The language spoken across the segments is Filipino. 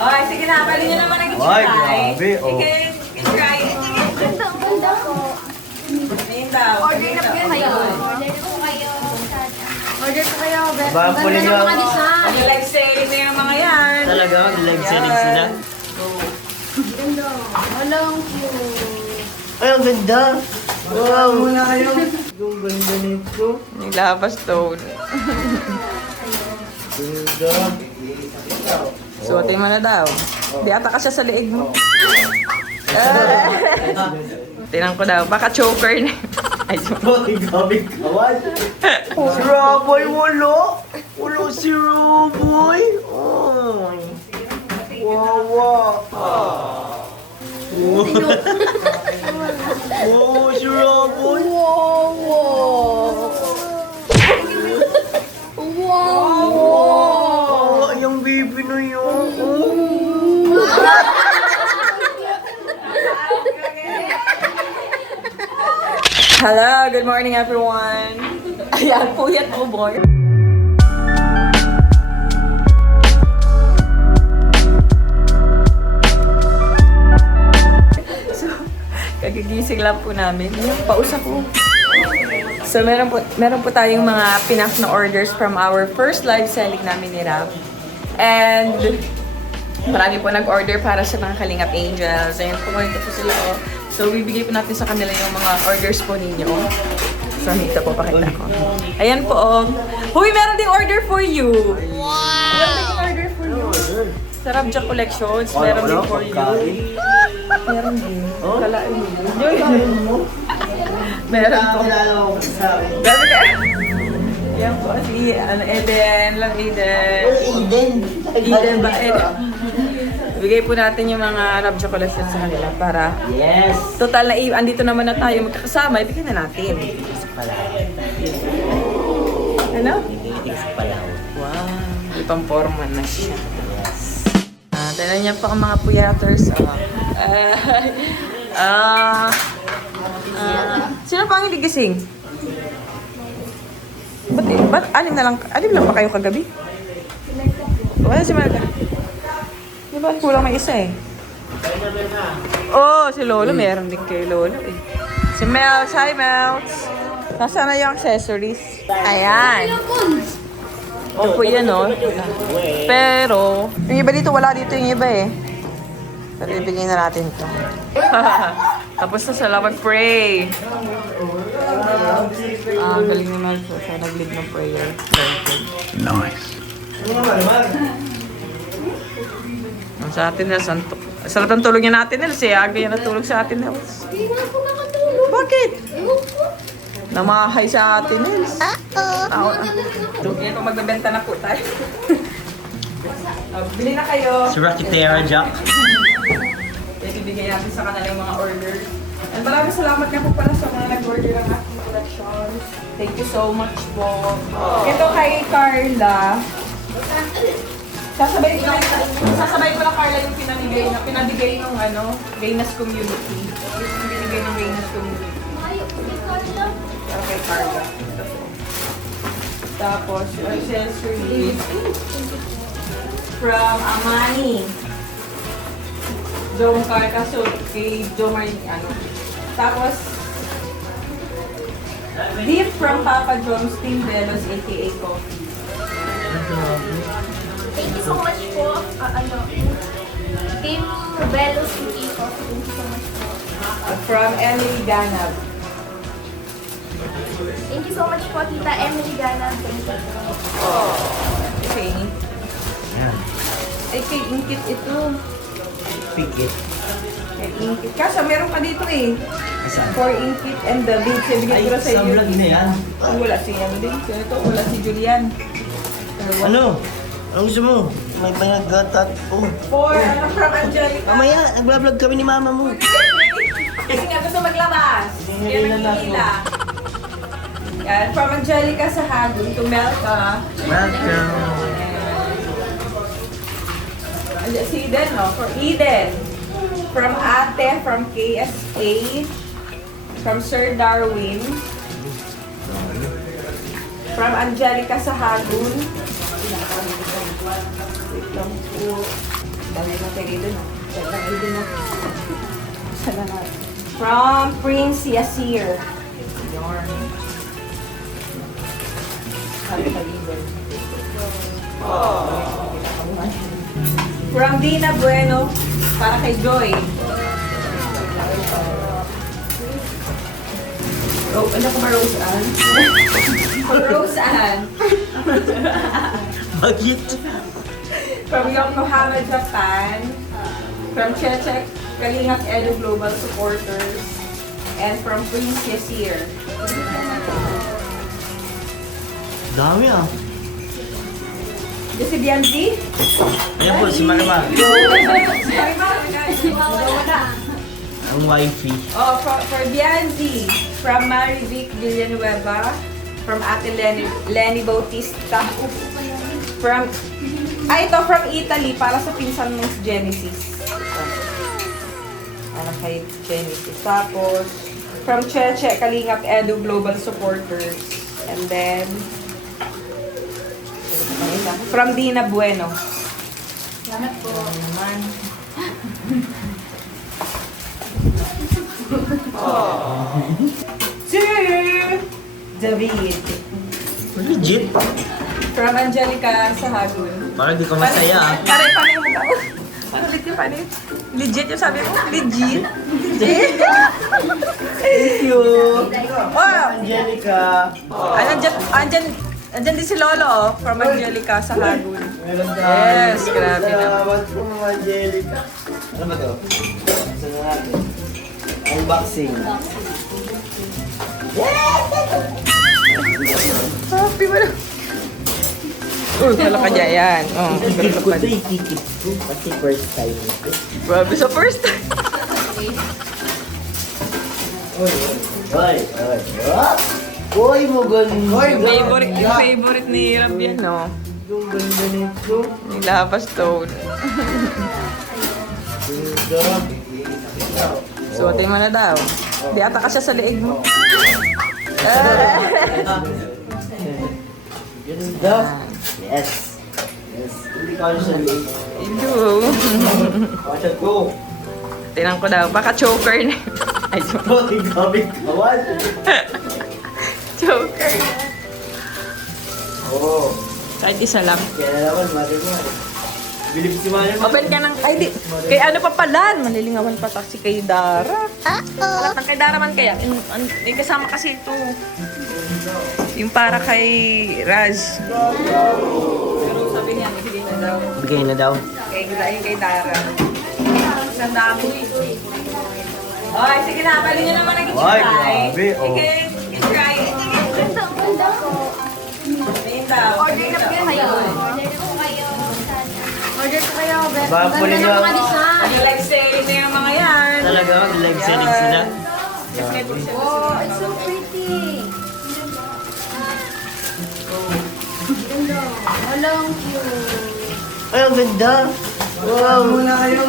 Okay, sige na. Pali nyo naman ang Ay, i-try. grabe, oh. Sige, i-try. Ganda po. Ayun daw. Order na po kayo. Order po kayo. Order po kayo. Baka po Ganda ninyo. ng mga design. Ang live selling na yung mga yan. Talaga, live selling sila. Ganda. Walang cute. Ay, ang ganda. Wow. Muna kayo. Yung ganda nito. Nilabas stone. Ganda. Suotin mo na daw. Di ata ka siya sa liig mo. Tinan ko daw. Baka choker na. Ay, joke. Ay, gabi kawan. Si Roboy, wala. Wala si Roboy. Ay. Wawa. Oh, si Roboy. Oh, yung baby na yun. Hello, good morning everyone. Ayan, puyat mo boy. So, kagigising lang po namin. Yung pausa ko. So, meron po tayong mga pinak na orders from our first live selling namin ni Rap. And marami po nag-order para sa mga Kalingap Angels. Ayan po, ito po sila. Oh. So, bibigay po natin sa kanila yung mga orders po ninyo. So, dito po, pakita ko. Ayan po, oh. Huy, meron ding order for you! Wow! Meron ding order for you. Sa Rabja Collections, meron din for you. Meron din. Kalain mo. Meron po. Gabi ka. Yan po, si Eden lang, Eden. Eden ba? Eden. Bigay po natin yung mga Rabja Collections sa kanila para total na andito naman na tayo magkakasama, ibigay na natin. Ano? Wow, itong forma na siya. Dala niya pa ang mga puyaters. Sino pa ang hindi gising? Ba't anim lang ba kayo kagabi? Wala si Marga. Di ba? Kulang may isa eh. Oh, si Lolo. Meron din kay Lolo eh. Si Melts. Hi, Melts. Nasaan na yung accessories? Ayan. Oh, po yan oh. Pero, yung iba dito, wala dito yung iba eh. Pero ibigay na natin ito. Tapos na, salamat pray. Galing ni Melts. Siya nag-lead ng prayer. Nice. Sa atin na, sarap ang tulog niya natin nila. Si Aga yan natulog sa atin nila. Bakit? Namahay sa atin nila. Ito, magbebenta na po tayo. Bili na kayo. Si Rakitera Jack. Ibigay natin sa kanila yung mga order. And maraming salamat nga po pala sa mga nag-order ng aking collection. Thank you so much po. Ito kay Carla. Sasabay ko lang Carla yung pinabigay ng Reynas Community. Yung binigay ng Reynas Community. Okay, Carla. Tapos, accessories from Amani. Joe Carcaso kay Joe Marie, Tapos, beef from Papa John's Team Velos, aka Coffee. Thank you so much po. Team Velos Iko. Thank you so much po. From Emily Ganab. Thank you so much po, Tita Emily Gana. Thank you. Okay. Ay, kay Inkit ito. Pikit. Kay Inkit. Kaso, meron pa dito eh. Saan? For Inkit and the beads. Ibigay ko na sa sa iyo. vlog na yan. Wala si din. Ito, wala si Julian. Ano? Anong gusto mo? May panagatat ko. For, from Angelica. Mamaya, nag-vlog kami ni mama mo. Kasi nga gusto maglabas. Kaya nagkikila. Yan, from Angelica sa Hagun to Melka. Welcome. Si Eden, no? For Eden. From Ate, from KSA. From Sir Darwin. From Angelica sa Hagun. Wait lang po. Dami na tayo dito, no? Dami din na. Sana na. From Prince Yasir. Yarn. Sabi ka libre. From Dina Bueno, para kay Joy. Oh, ano ko ba, Rose Ann? Rose Ann. Bakit? From Yokohama, Japan. From Chechek, Kalingap Edu Global Supporters. And from Prince Yasir. Dami ah. This is Bianzi. Ayan po, si Marimar. Ang wifey. Oh, for Bianzi. From Marivic Villanueva. From Ate Lenny Bautista. From, ito from Italy, para sa pinsan mong si Genesis. Para kay Genesis. Tapos, from Cheche, Kalingap Edu Global Supporters. And then, from Dina Bueno. Salamat po. Naman. Sir David. Legit. From Angelica Sahagun. Parang di ka masaya ah. Pare, paano yung mukha mo? Paano legit? Paano yun? Legit yung sabi mo? Legit? Legit? Thank you. Oh! Angelica. Andyan din si Lolo, oh, from Angelica Sahagun. Meron ka. Yes, grabe naman. Salamat po, Angelica. Ano ba to? Saan na natin? Unboxing. Happy mo na. Uy, kala ka dyan. Yan. Oh, Ikikip ko pa. to, ikikip ko. Kasi first time ito. Grabe sa first time. Oy, oy, oy. Oy, maganda. Favorite ni Rab yan, no? Yung ganda nito. Yung lava stone. Ganda. Suotin mo na daw. Di ata ka siya sa leeg mo. Ganda. Yes. Yes. Hindi ka sa liig. Ilo. Kasha to. Tinan ko daw. Baka choker na. Ay, Ito, gamit kawan. choker. Oo. Kahit isa lang. Kaya naman, mali mo. Bilib si Mali mo. Open ka ng... Ay, di. Kay ano pa pala? Malilingawan pa taksi kay Dara. Alat ng kay Dara man kaya. May kasama kasi ito. Yung para kay Raz. Pero sabi niya, bigay na daw. Bigay na daw. Yung kay Dara. Isang dami. Oy, sige na. Pwede nyo naman nag-try. Ay, grabe, oh. Sige, try. Ganda po. Ayun daw. Order na po kayo. Order na po kayo. Order po kayo. Baka Ganda puli ng niyo. mga design. Live selling na yung mga yan. Talaga, live selling sila. Oh, it's so pretty. Ganda. Walang cute. Ay, ang ganda. Wow. Muna kayo.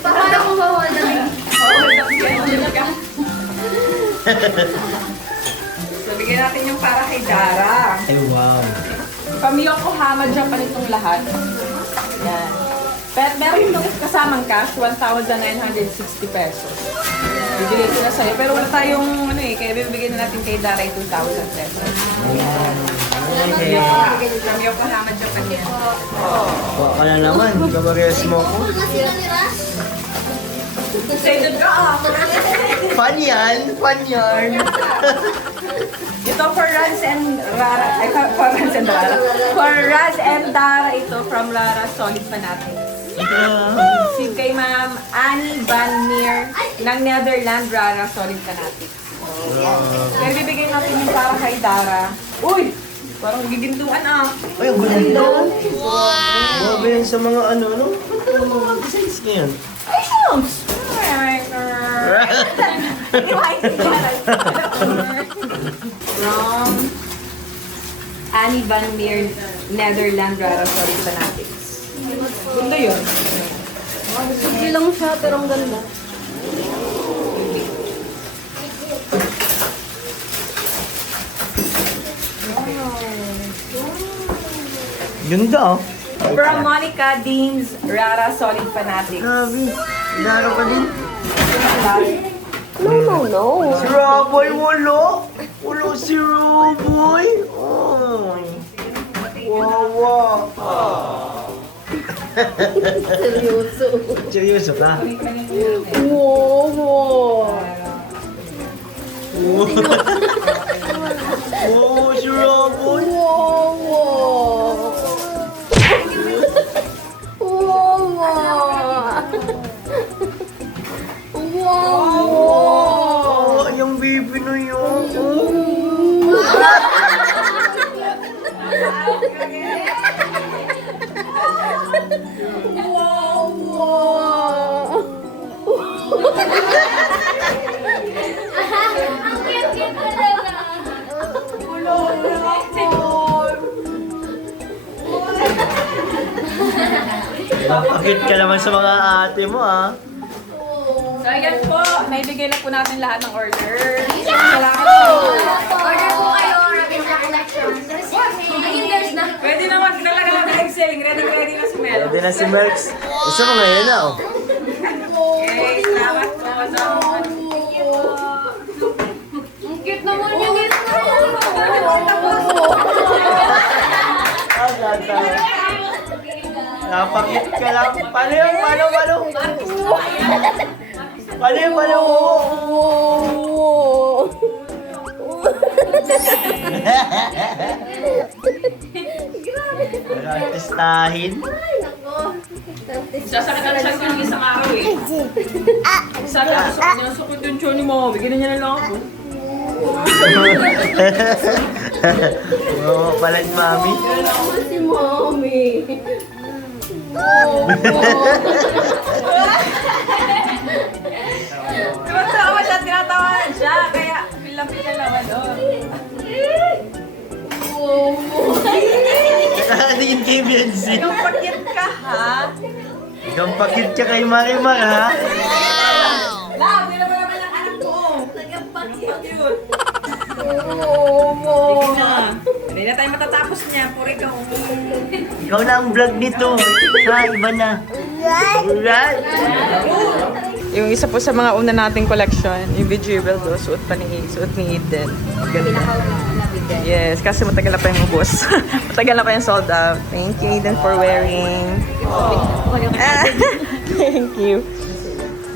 Paano ko mawala? So, bigyan natin yung para kay Dara. Ay, wow. From Yokohama, Japan itong lahat. Yan. Pero meron itong kasamang cash, 1,960 pesos. Bibili ko na sa'yo. Pero wala tayong ano eh, kaya bibigyan na natin kay Dara yung 2,000 pesos. Okay. From Yokohama, Japan yan. Baka ka na naman. Kabarehas mo ko. Excited ka ah! Fun yan. Fun yan. Ito for Raz and Rara. Ay, for Raz and Rara. For Raz and Dara ito from Rara Solid Fanatics. Si kay Ma'am Annie Van Meer ng Netherlands Rara Solid Fanatics. Kaya bibigyan natin yung para kay Dara. Uy! Parang gigintuan ah. Ay, ang ganda. Wow. Grabe yan sa mga ano. Ano mga designs ngayon? Ay, Shams! From Annie Van Meer, Netherlands Rara Solid Fanatics. Ganda yun. Simple lang siya, pero ang ganda. Ganda, oh. From Monica Dean's Rara Solid Fanatics. Grabe. Laro ka din. No. Si Roboy, wala. Wala si Roboy. Ay. Wawa. Seryoso. Seryoso ka? Wow. Oh, si Roboy. Oh, yung baby na yun. Bakit ka naman sa mga ate mo, ah? So ayan po, naibigay na po natin lahat ng order. Salamat Order po kayo, Robin sa collection. Again, there's na. Pwede naman talaga natin egg-selling. Ready na si Mel. Pwede na si Merx. Gusto mo ngayon na, oh. Okay, salamat po. Ang cute naman yung Napakit ka lang. Paano yun? Paano? Artistahin. Sasakit ang siya ng isang araw eh. Sabi ako, nasukot yung tiyan ni Mama. Bigyan niya na lang ako. Oo, palag mami. si Mommy. Diba tawa siya, tinatawanan siya. Kaya pila-pila naman doon. Nakatingin kay Biancy. Ikaw pakit ka, ha? Ikaw pakit ka kay Marimar, ha? Lau, hindi naman naman ang anak ko. Nagpakit. Sige na. Hindi na tayo matatapos niya. Puri ka. Ikaw na ang vlog nito. Ha, iba na. Alright. Yung isa po sa mga una nating collection, yung Bejeweled, suot ni Eden. Ganda. Yes, kasi matagal na pa yung ubos. Matagal na pa yung sold out. Thank you, Eden, for wearing. Thank you.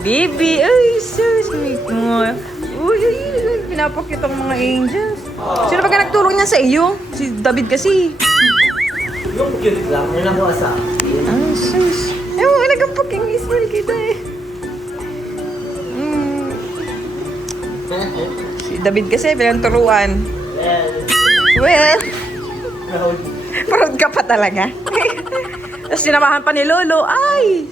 Baby, ay, so sweet mo. Uy, pinapakit ang mga angels. Sino ba ka nagturo niya sa iyo? Si David kasi. Yung cute lang. Yun ang kuwasa. Ay, sus. Ewan, nagpaking smile kita eh. Si David kasi, pinanturuan. Well, proud ka pa talaga. Tapos sinamahan pa ni Lolo. Ay!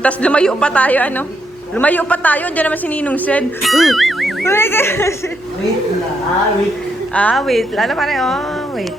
Tapos lumayo pa tayo, ano? Lumayo pa tayo, dyan naman si Ninong said. Wait lang. Wait. Wait. Lala pa rin, oh, wait.